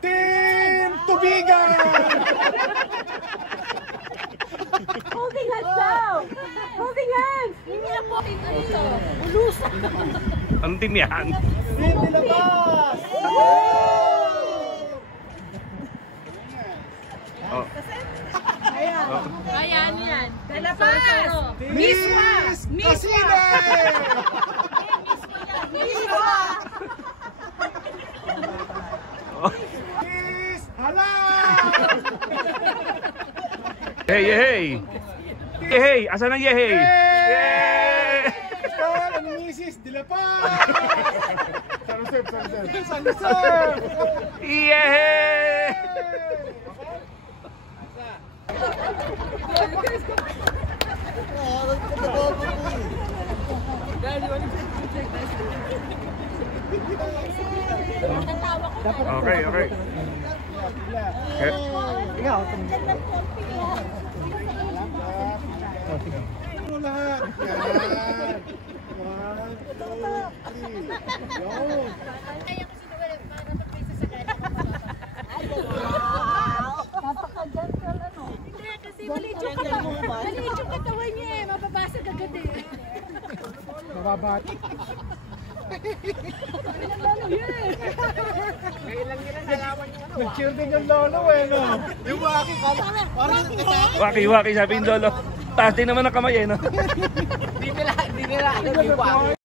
Team Tubigan! Holding hands daw! Holding hands! Hindi na po. Ano ito? Ulusan. Anong team yan? Team Nilabas! Oh. Ayan. Oh. Ayan yan. Nilabas! Miswa! Kasine! Miswa! Miss Hala! Hey, hey! Yehey! Asan ang yehey? Yay! Ikaw ang Mrs. Dilapaz! San Jose! San Jose! Yehey! Okay, okay. Ikaw, lahat. Yan. 1, 2, 3. Yo. Napaka-gentle ano. Hindi, kasi maliit yung katawan niya eh. Mababasag agad eh. Mababati. Nag-cheer din yung lolo eh, no? Yung waki ka. Waki, waki, sabi yung lolo. Taas din naman ang kamay eh, no? Hindi nila,